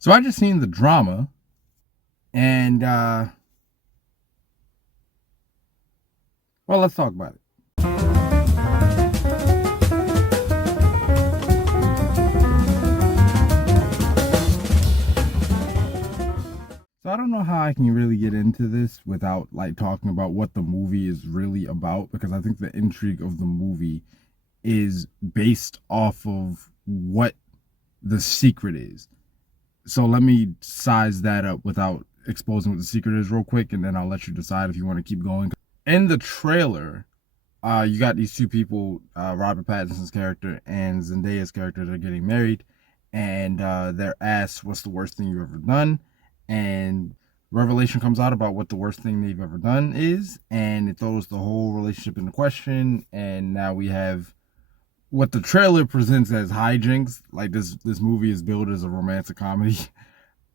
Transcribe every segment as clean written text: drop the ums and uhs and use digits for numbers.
So I just seen the drama, and well, let's talk about it. So I don't know how I can really get into this without like talking about what the movie is really about, because I think the intrigue of the movie is based off of what the secret is. So let me size that up without exposing what the secret is real quick, and then I'll let you decide if you want to keep going. In the trailer, you got these two people, Robert Pattinson's character and Zendaya's character, they're getting married, and they're asked, "What's the worst thing you've ever done?" And revelation comes out about what the worst thing they've ever done is, and it throws the whole relationship into question. And now we have what the trailer presents as hijinks. Like this movie is billed as a romantic comedy.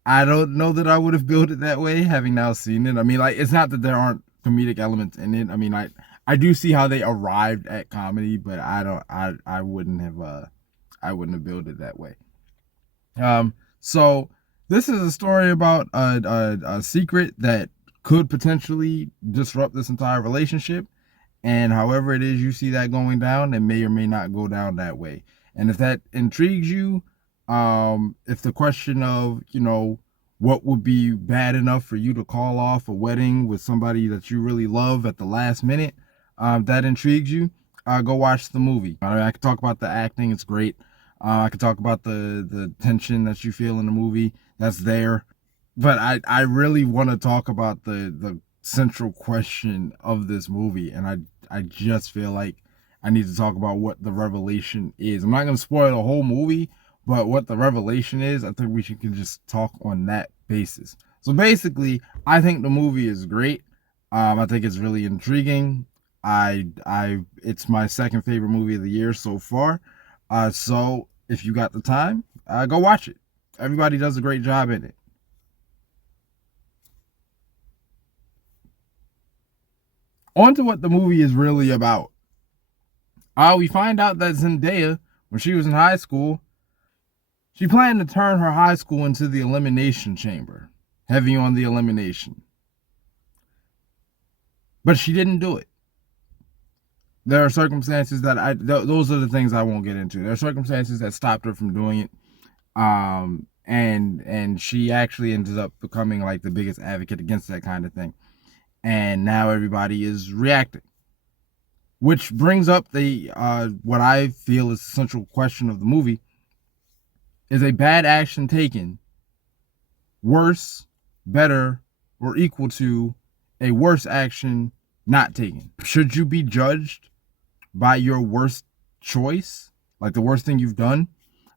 I don't know that I would have built it that way, having now seen it. I mean, like, it's not that there aren't comedic elements in it. I mean, I do see how they arrived at comedy, but I wouldn't have built it that way. So this is a story about a secret that could potentially disrupt this entire relationship, and however it is you see that going down, it may or may not go down that way. And if that intrigues you, if the question of, what would be bad enough for you to call off a wedding with somebody that you really love at the last minute, that intrigues you, go watch the movie. I could talk about the acting, it's great. I could talk about the tension that you feel in the movie that's there. But I really want to talk about the central question of this movie, and I just feel like I need to talk about what the revelation is. I'm not going to spoil the whole movie, but what the revelation is, I think we can just talk on that basis. So basically, I think the movie is great. I think it's really intriguing. It's my second favorite movie of the year so far. So if you got the time, go watch it. Everybody does a great job in it. On to what the movie is really about. We find out that Zendaya, when she was in high school, she planned to turn her high school into the elimination chamber, heavy on the elimination. But she didn't do it. There are circumstances that those are the things I won't get into. There are circumstances that stopped her from doing it. And she actually ended up becoming like the biggest advocate against that kind of thing. And now everybody is reacting. Which brings up the what I feel is the central question of the movie: is a bad action taken worse, better, or equal to a worse action not taken? Should you be judged by your worst choice, like the worst thing you've done?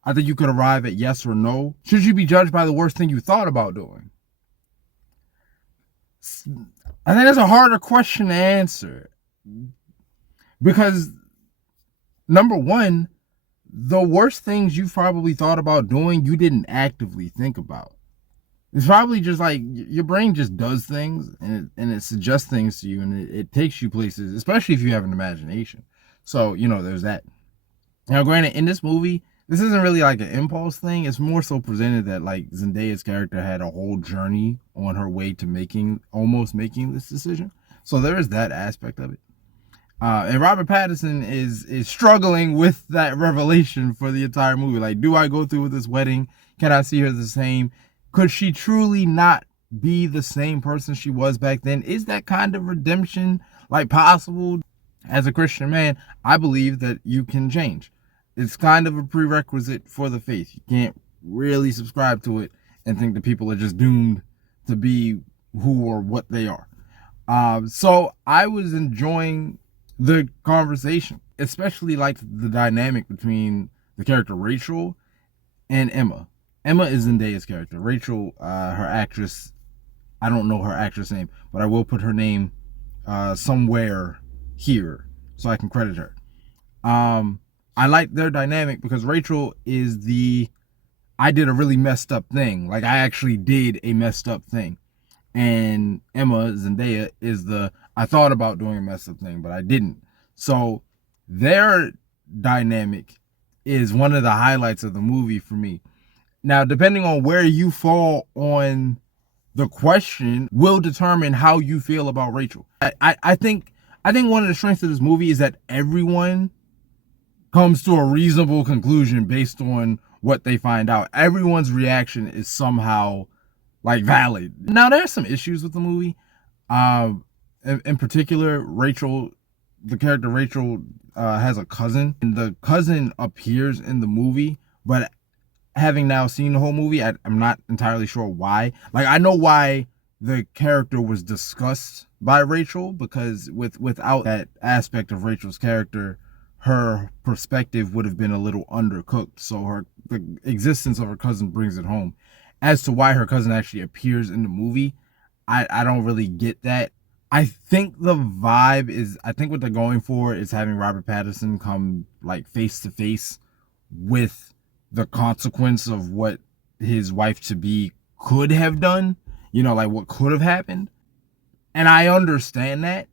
I think you could arrive at yes or no. Should you be judged by the worst thing you thought about doing? I think that's a harder question to answer, because number one, the worst things you've probably thought about doing, you didn't actively think about. It's probably just like your brain just does things, and it suggests things to you, and it takes you places, especially if you have an imagination. So, there's that. Now, granted, in this movie, this isn't really like an impulse thing. It's more so presented that like Zendaya's character had a whole journey on her way to almost making this decision. So there is that aspect of it. And Robert Pattinson is struggling with that revelation for the entire movie. Like, do I go through with this wedding? Can I see her the same? Could she truly not be the same person she was back then? Is that kind of redemption like possible? As a Christian man, I believe that you can change. It's kind of a prerequisite for the faith. You can't really subscribe to it and think that people are just doomed to be who or what they are. So I was enjoying the conversation, especially like the dynamic between the character Rachel and Emma. Emma is Zendaya's character. Rachel, her actress, I don't know her actress name, but I will put her name somewhere here so I can credit her. I like their dynamic because Rachel is I did a really messed up thing. Like, I actually did a messed up thing. And Emma, Zendaya, is I thought about doing a messed up thing, but I didn't. So their dynamic is one of the highlights of the movie for me. Now, depending on where you fall on the question will determine how you feel about Rachel. I think one of the strengths of this movie is that everyone comes to a reasonable conclusion based on what they find out. Everyone's reaction is somehow like valid. Now there's some issues with the movie. In particular, Rachel, the character Rachel, has a cousin, and the cousin appears in the movie, but having now seen the whole movie, I'm not entirely sure why. Like, I know why the character was discussed by Rachel, because without that aspect of Rachel's character, her perspective would have been a little undercooked. So the existence of her cousin brings it home. As to why her cousin actually appears in the movie, I don't really get that. I think the vibe is, I think what they're going for is having Robert Pattinson come like face to face with the consequence of what his wife to be could have done, like what could have happened. And I understand that,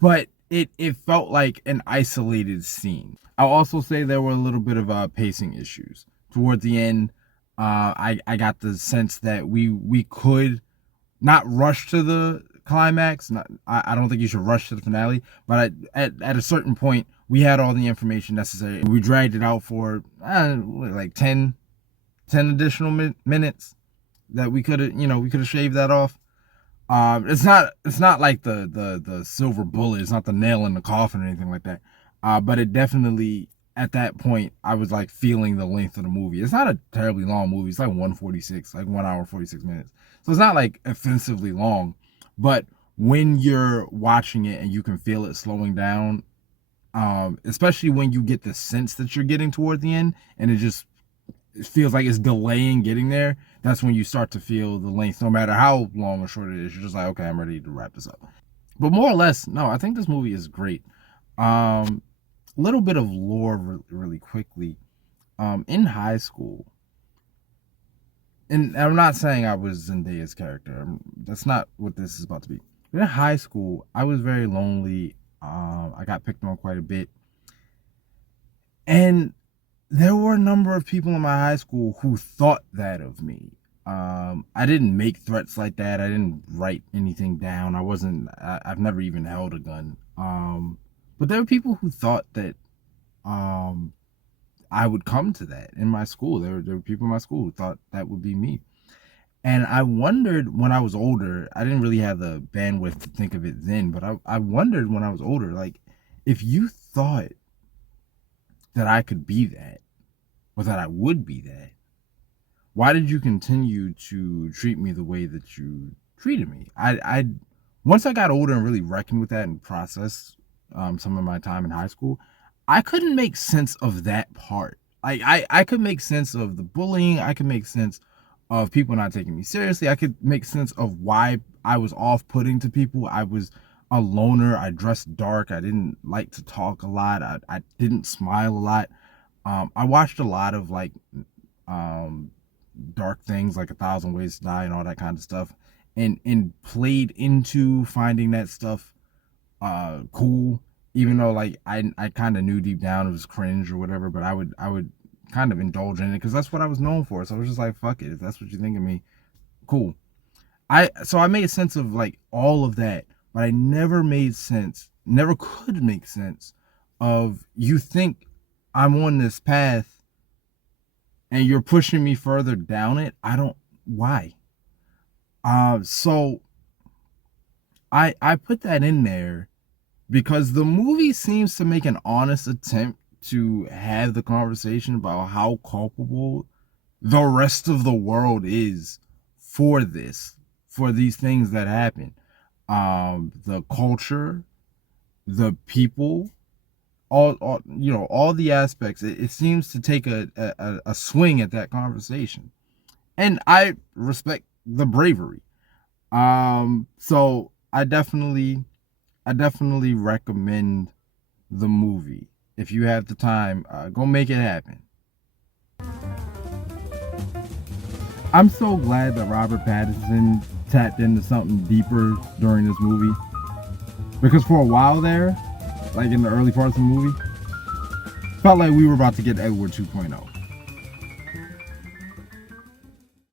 but it felt like an isolated scene. I'll also say there were a little bit of pacing issues toward the end. I got the sense that we could not rush to the climax. I don't think you should rush to the finale, but at a certain point, we had all the information necessary. We dragged it out for like 10 additional minutes that we could have shaved that off. It's not like the silver bullet. It's not the nail in the coffin or anything like that. But it definitely, at that point, I was like feeling the length of the movie. It's not a terribly long movie. It's like 146, like 1 hour 46 minutes. So it's not like offensively long, but when you're watching it and you can feel it slowing down, especially when you get the sense that you're getting toward the end, and it feels like it's delaying getting there, that's when you start to feel the length. No matter how long or short it is, you're just like, okay, I'm ready to wrap this up. But more or less, no, I think this movie is great. Little bit of lore really quickly. In high school, and I'm not saying I was Zendaya's character. That's not what this is about to be. But in high school, I was very lonely. I got picked on quite a bit. And there were a number of people in my high school who thought that of me. I didn't make threats like that. I didn't write anything down. I've never even held a gun. But there were people who thought that I would come to that in my school. There were people in my school who thought that would be me. And I wondered when I was older, I didn't really have the bandwidth to think of it then, but I wondered when I was older, like, if you thought that I could be that, or that I would be that, why did you continue to treat me the way that you treated me? I once I got older and really reckoned with that and processed some of my time in high school, I couldn't make sense of that part. Like, I could make sense of the bullying. I could make sense of people not taking me seriously. I could make sense of why I was off-putting to people. I was a loner. I dressed dark. I didn't like to talk a lot. I didn't smile a lot. I watched a lot of like dark things like 1,000 Ways to Die and all that kind of stuff, and played into finding that stuff cool, even though like I kind of knew deep down it was cringe or whatever, but I would kind of indulge in it because that's what I was known for. So I was just like, fuck it, if that's what you think of me, cool. So I made sense of like all of that, but I never could make sense of, you think I'm on this path and you're pushing me further down it. Why? So I put that in there because the movie seems to make an honest attempt to have the conversation about how culpable the rest of the world is for these things that happen. The culture, the people, all the aspects. It seems to take a swing at that conversation, and I respect the bravery. So I definitely recommend the movie. If you have the time, go make it happen. I'm so glad that Robert Pattinson tapped into something deeper during this movie, because for a while there, like in the early parts of the movie, felt like we were about to get Edward 2.0.